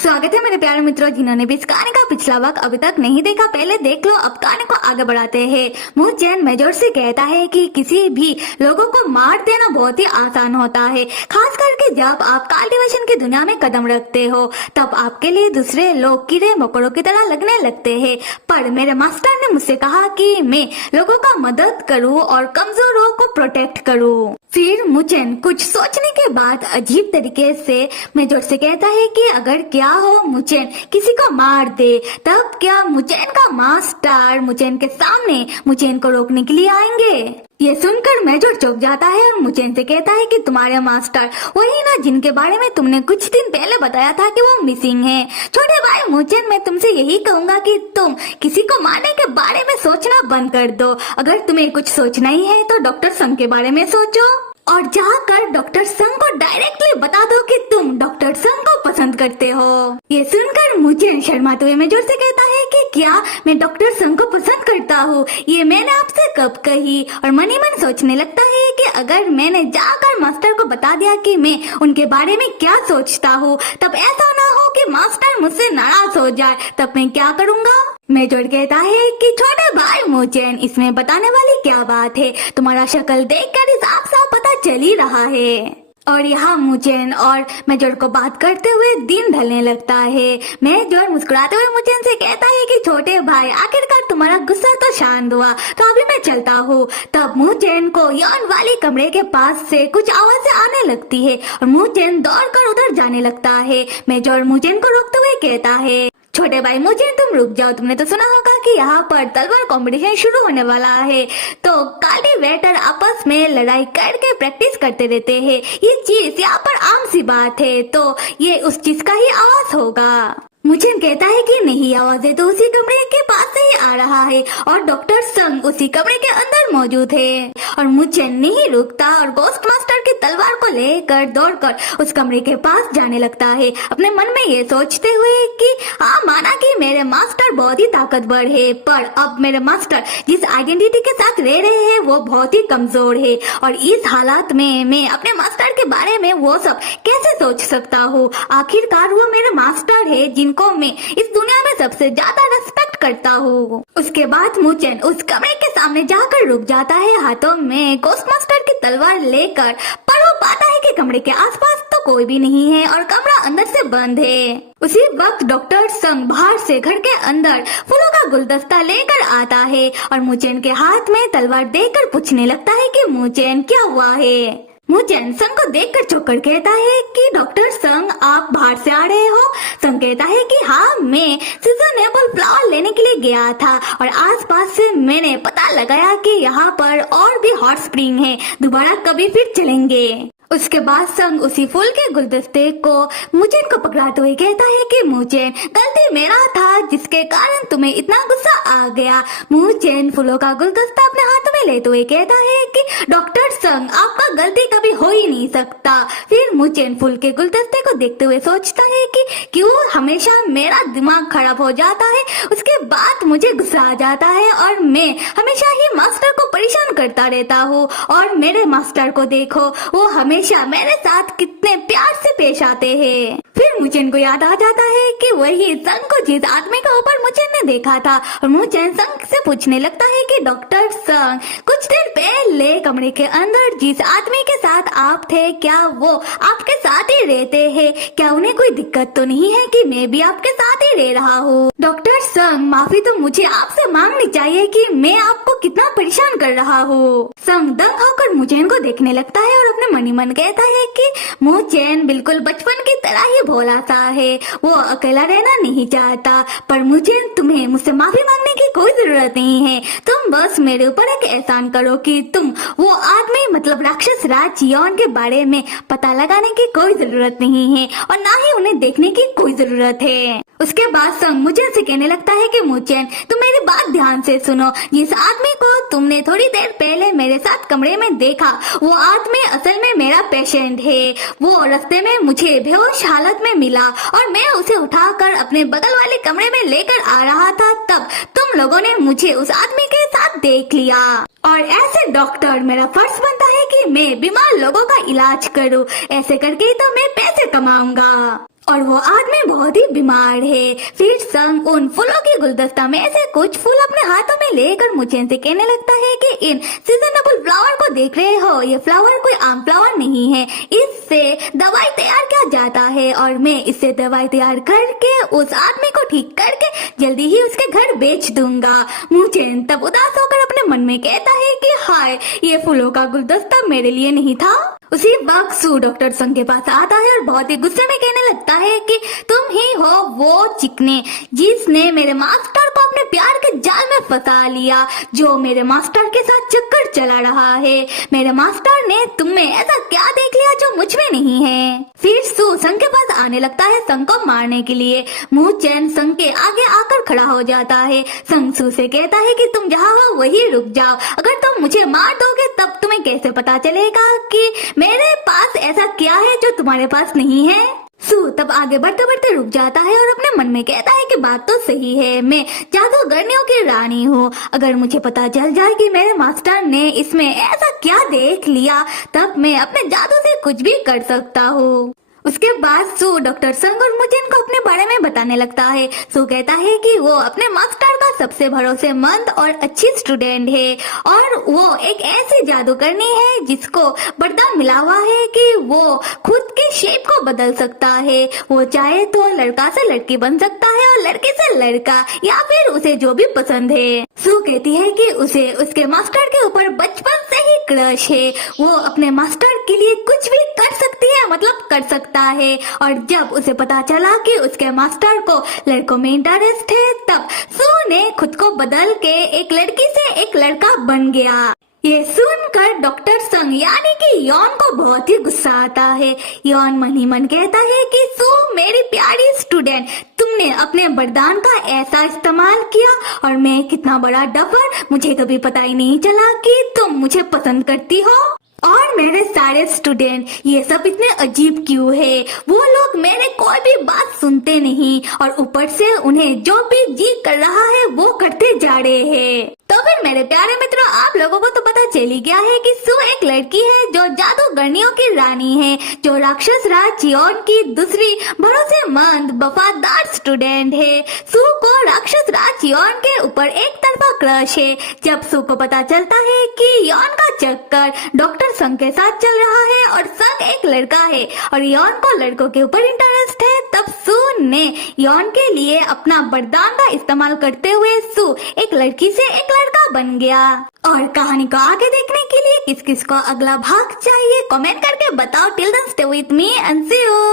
स्वागत है मेरे प्यारे मित्रों, जिन्होंने भी इस कहानी का पिछला भाग अभी तक नहीं देखा पहले देख लो। अब कहानी को आगे बढ़ाते हैं। मू चेन मेजर से कहता है कि किसी भी लोगों को मार देना बहुत ही आसान होता है, खास करके जब आप कल्टीवेशन की दुनिया में कदम रखते हो, तब आपके लिए दूसरे लोग कीड़े मकोड़ों की तरह लगने लगते हैं। पर मेरे मास्टर ने मुझसे कहा कि मैं लोगों का मदद करूं और कमजोरों को प्रोटेक्ट करूं। फिर मुचेन कुछ सोचने के बाद अजीब तरीके से मेजर से कहता है कि अगर क्या हो मुचेन किसी को मार दे, तब क्या मुचेन का मास्टर मुचेन के सामने मुचेन को रोकने के लिए आएंगे। ये सुनकर मेजर चौंक जाता है और मुचेन से कहता है कि तुम्हारे मास्टर वही ना जिनके बारे में तुमने कुछ दिन पहले बताया था कि वो मिसिंग है। छोटे भाई मुचेन, मैं तुमसे यही कहूंगा कि तुम किसी को मारने के बारे में सोचना बंद कर दो। अगर तुम्हें कुछ सोचना ही है तो डॉक्टर संग के बारे में सोचो और जाकर डॉक्टर संग को डायरेक्टली बता दो कि तुम डॉक्टर संग को पसंद करते हो। ये सुनकर मुचेन शर्माते हुए मेजर से कहता है कि क्या मैं डॉक्टर संग को पसंद करता हूँ? ये मैंने आपसे कब कही? और मन ही मन सोचने लगता है कि अगर मैंने जाकर मास्टर को बता दिया कि मैं उनके बारे में क्या सोचता हूँ, तब ऐसा ना हो कि मास्टर मुझसे नाराज हो जाए, तब मैं क्या करूँगा? मेजर कहता है कि छोटे भाई मुचेन, इसमें बताने वाली क्या बात है? तुम्हारा शक्ल देखकर साफ साफ पता चल ही रहा है। और यहाँ मुचेन और मेजर को बात करते हुए दिन ढलने लगता है। मेजर मुस्कुराते हुए मुचेन से कहता है कि छोटे भाई, आखिरकार तुम्हारा गुस्सा तो शांत हुआ, तो अभी मैं चलता हूँ। तब मुचेन को यौन वाली कमरे के पास से कुछ आवाजें आने लगती है और मुचेन दौड़कर उधर जाने लगता है। मेजर मुचेन को रोकते हुए कहता है, छोटे भाई मुचेन तुम रुक जाओ, तुमने तो सुना होगा कि यहाँ पर तलवार कंपटीशन शुरू होने वाला है, तो कल्टीवेटर आपस में लड़ाई करके प्रैक्टिस करते रहते हैं। ये चीज यहाँ पर आम सी बात है, तो ये उस चीज का ही आवाज होगा। मुचेन कहता है कि नहीं, आवाजें तो उसी कमरे के पास से ही आ रहा है और डॉक्टर संग उसी कमरे के अंदर मौजूद है। और मुचेन नहीं रुकता और गोस्ट मास्टर की तलवार को लेकर दौड़कर उस कमरे के पास जाने लगता है, अपने मन में ये सोचते हुए कि हाँ, माना कि मेरे मास्टर बहुत ही ताकतवर है, पर अब मेरे मास्टर जिस आइडेंटिटी के साथ रह रहे हैं वो बहुत ही कमजोर है, और इस हालात में मैं अपने मास्टर के बारे में वो सब कैसे सोच सकता हूँ? आखिरकार वो मेरे मास्टर है जिनको मैं इस दुनिया में सबसे ज्यादा रेस्पेक्ट करता हूँ। उसके बाद मुचेन उस कमरे के सामने जाकर रुक जाता है, हाथों में गोस्ट मास्टर की तलवार लेकर। पर वो पाता है कि कमरे के आसपास तो कोई भी नहीं है और कमरा अंदर से बंद है। उसी वक्त डॉक्टर संग बाहर से घर के अंदर फूलों का गुलदस्ता लेकर आता है और मुचेन के हाथ में तलवार देकर पूछने लगता है कि मुचेन क्या हुआ है? मुचेन संग को देखकर चौंककर कहता है कि डॉक्टर संग, आप बाहर से आ रहे हो? संग कहता है कि हाँ, मैं सीजनेबल फ्लावर लेने के लिए गया था और आसपास से मैंने पता लगाया कि यहाँ पर और भी हॉट स्प्रिंग है, दोबारा कभी फिर चलेंगे। उसके बाद संग उसी फूल के गुलदस्ते को मुचेन को पकड़ाते हुए कहता है कि मुचेन, गलती मेरा था जिसके कारण तुम्हें इतना गुस्सा आ गया। मुचेन फूलों का गुलदस्ता अपने हाथ में लेते हुए कहता है कि डॉक्टर संग, आपका गलती कभी हो ही नहीं सकता। फिर मुचेन फूल के गुलदस्ते को देखते हुए सोचता है कि क्यों हमेशा मेरा दिमाग खराब हो जाता है, उसके बाद मुझे गुस्सा आ जाता है और मैं हमेशा ही मास्टर को परेशान करता रहता हूँ। और मेरे मास्टर को देखो, वो हमेशा मेरे साथ कितने प्यार से पेश आते हैं। फिर मुचेन को याद आ जाता है कि वही संग को जिस आदमी के ऊपर मुचेन ने देखा था, और मुचेन संग से पूछने लगता है कि डॉक्टर संग, कुछ देर पहले कमरे के अंदर जिस आदमी के साथ आप थे, क्या वो आपके साथ ही रहते हैं? क्या उन्हें कोई दिक्कत तो नहीं है कि मैं भी आपके साथ ही रह रहा हूँ? डॉक्टर संग, माफी तो मुझे आपसे मांगनी चाहिए कि मैं आपको कितना परेशान कर रहा हूँ। संग दंग होकर मुचेन को देखने लगता है और अपने मन ही मन कहता है कि मुचेन बिल्कुल बचपन की तरह ही भोला सा है, वो अकेला रहना नहीं चाहता। पर मुचेन, तुम्हें मुझसे माफी मांगने की कोई जरूरत नहीं है, तुम बस मेरे ऊपर एक एहसान करो कि तुम वो आदमी मतलब राक्षस राज यौन के बारे में पता लगाने की कोई जरूरत नहीं है और ना ही उन्हें देखने की कोई जरूरत है। उसके बाद संग मुचेन से कहने लगता है कि मुचेन, तुम मेरी बात ध्यान से सुनो, जिस आदमी को तुमने थोड़ी देर पहले मेरे साथ कमरे में देखा, वो आदमी असल में मेरा पेशेंट है। वो रास्ते में मुझे बेहोश हालत में मिला और मैं उसे उठाकर अपने बगल वाले कमरे में लेकर आ रहा था, तब तुम लोगों ने मुझे उस आदमी के साथ देख लिया। और ऐसे डॉक्टर, मेरा फर्ज बनता है कि मैं बीमार लोगों का इलाज करूं, ऐसे करके ही तो मैं पैसे कमाऊंगा। और वो आदमी बहुत ही बीमार है। फिर संग उन फूलों की गुलदस्ता में से कुछ फूल अपने हाथों में लेकर मुझे से कहने लगता है कि इन सीजनेबल फ्लावर को देख रहे हो, ये फ्लावर कोई आम फ्लावर नहीं है, इससे दवाई तैयार किया जाता है और मैं इससे दवाई तैयार करके उस आदमी को ठीक करके जल्दी ही उसके घर बेच दूंगा। मुझे तब उदास होकर अपने मन में कहता है कि हाय, ये फूलों का गुलदस्ता मेरे लिए नहीं था। उसी वक्त सू डॉक्टर संग के पास आता है और बहुत ही गुस्से में कहने लगता है कि तुम ही हो वो चिकने जिसने मेरे मास्टर को अपने प्यार के जाल में फंसा लिया, जो मेरे मास्टर के साथ चक्कर चला रहा है। मेरे मास्टर ने तुम में ऐसा क्या देख लिया जो मुझ में नहीं है। फिर सू संग के पास आने लगता है संग को मारने के लिए। मुंह चैन संग के आगे आकर खड़ा हो जाता है। संग सू से कहता है कि तुम जहाँ हो वही रुक जाओ, अगर तुम मुझे मार दोगे तब तुम्हें कैसे पता चलेगा कि मेरे पास ऐसा क्या है जो तुम्हारे पास नहीं है। सू तब आगे बढ़ते बढ़ते रुक जाता है और अपने मन में कहता है कि बात तो सही है, मैं जादूगरनियों की रानी हूँ। अगर मुझे पता चल जाए कि मेरे मास्टर ने इसमें ऐसा क्या देख लिया, तब मैं अपने जादू से कुछ भी कर सकता हूँ। उसके बाद सू डॉक्टर संग और मुझे इनको अपने बारे में बताने लगता है। सू कहता है कि वो अपने मास्टर का सबसे भरोसेमंद और अच्छी स्टूडेंट है और वो एक ऐसी जादूगरनी है जिसको वरदान मिला हुआ है कि वो खुद के शेप को बदल सकता है। वो चाहे तो लड़का से लड़की बन सकता है और लड़के से लड़का, या फिर उसे जो भी पसंद है। सू कहती है कि उसे उसके मास्टर के ऊपर बचपन से ही क्रश है। वो अपने मास्टर के लिए कुछ भी कर सकती है, मतलब कर सकता है। और जब उसे पता चला कि उसके मास्टर को लड़कों में इंटरेस्ट है, तब सू ने खुद को बदल के एक लड़की से एक लड़का बन गया। ये सुनकर डॉक्टर संग यानी कि यॉन को बहुत ही गुस्सा आता है। यॉन मन ही मन कहता है कि सू मेरी प्यारी स्टूडेंट, तुमने अपने वरदान का ऐसा इस्तेमाल किया और मैं कितना बड़ा डफर, मुझे कभी पता ही नहीं चला कि तुम मुझे पसंद करती हो। और मेरे सारे स्टूडेंट ये सब इतने अजीब क्यों है, वो लोग मेरे कोई भी बात सुनते नहीं और ऊपर से उन्हें जो भी जी कर रहा है वो करते जा रहे हैं। तो फिर मेरे प्यारे मित्रों, आप लोगों को तो पता चल ही गया है कि सू एक लड़की है जो जादूगरनियों की रानी है, जो राक्षस राज यॉन की दूसरी भरोसेमंद वफादार स्टूडेंट है। सू को राक्षस राज यॉन के ऊपर एक तरफा क्रश है। जब सू को पता चलता है कि यॉन का चक्कर डॉक्टर संग के साथ चल रहा है और संग एक लड़का है और यॉन को लड़कों के ऊपर इंटरेस्ट है, तब सू ने यॉन के लिए अपना वरदान का इस्तेमाल करते हुए सू एक लड़की से एक लड़का बन गया। और कहानी को आगे देखने के लिए किस किस को अगला भाग चाहिए कमेंट करके बताओ। Till then stay with me and see you.